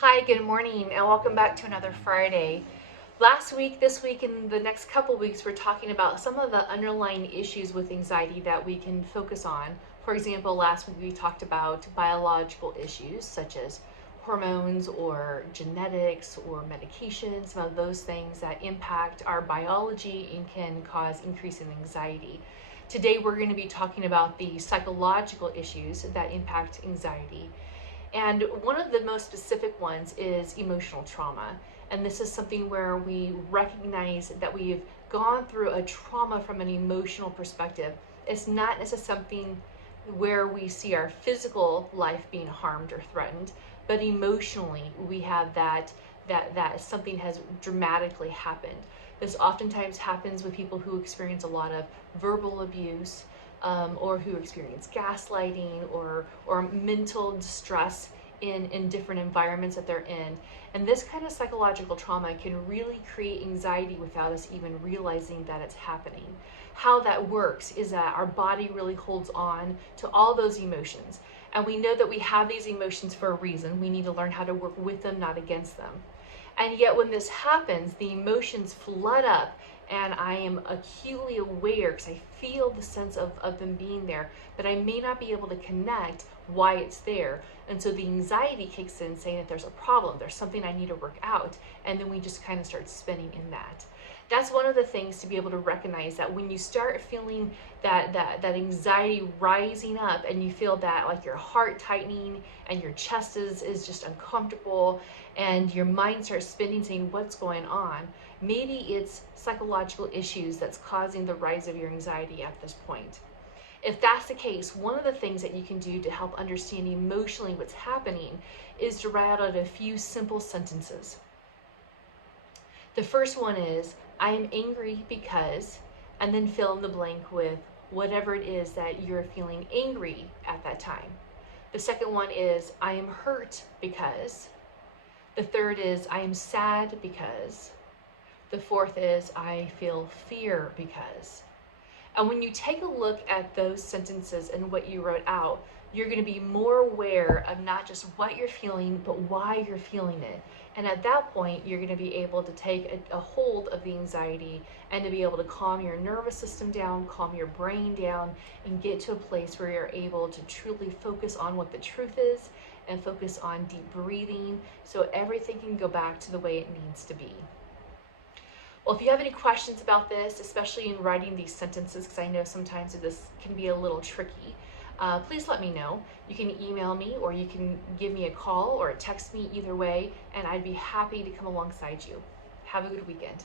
Hi, good morning, and welcome back to another Friday. Last week, this week, and the next couple weeks, we're talking about some of the underlying issues with anxiety that we can focus on. For example, last week we talked about biological issues such as hormones or genetics or medications, some of those things that impact our biology and can cause increase in anxiety. Today, we're going to be talking about the psychological issues that impact anxiety. And one of the most specific ones is emotional trauma. And this is something where we recognize that we've gone through a trauma from an emotional perspective. It's not necessarily something where we see our physical life being harmed or threatened, but emotionally we have that something has dramatically happened. This oftentimes happens with people who experience a lot of verbal abuse, or who experience gaslighting or mental distress in different environments that they're in. And this kind of psychological trauma can really create anxiety without us even realizing that it's happening. How that works is that our body really holds on to all those emotions. And we know that we have these emotions for a reason. We need to learn how to work with them, not against them. And yet, when this happens, the emotions flood up, and I am acutely aware because I feel the sense of them being there, but I may not be able to connect why it's there. And so the anxiety kicks in, saying that there's a problem, there's something I need to work out, and then we just kind of start spinning in that. That's one of the things to be able to recognize, that when you start feeling that anxiety rising up and you feel that like your heart tightening and your chest is just uncomfortable and your mind starts spinning saying what's going on, maybe it's psychological issues that's causing the rise of your anxiety at this point. If that's the case, one of the things that you can do to help understand emotionally what's happening is to write out a few simple sentences. The first one is, I am angry because, and then fill in the blank with whatever it is that you're feeling angry at that time. The second one is, I am hurt because. The third is, I am sad because. The fourth is, I feel fear because. And when you take a look at those sentences and what you wrote out, you're going to be more aware of not just what you're feeling, but why you're feeling it. And at that point, you're going to be able to take a hold of the anxiety and to be able to calm your nervous system down, calm your brain down, and get to a place where you're able to truly focus on what the truth is and focus on deep breathing so everything can go back to the way it needs to be. Well, if you have any questions about this, especially in writing these sentences, because I know sometimes this can be a little tricky, please let me know. You can email me, or you can give me a call or text me, either way, and I'd be happy to come alongside you. Have a good weekend.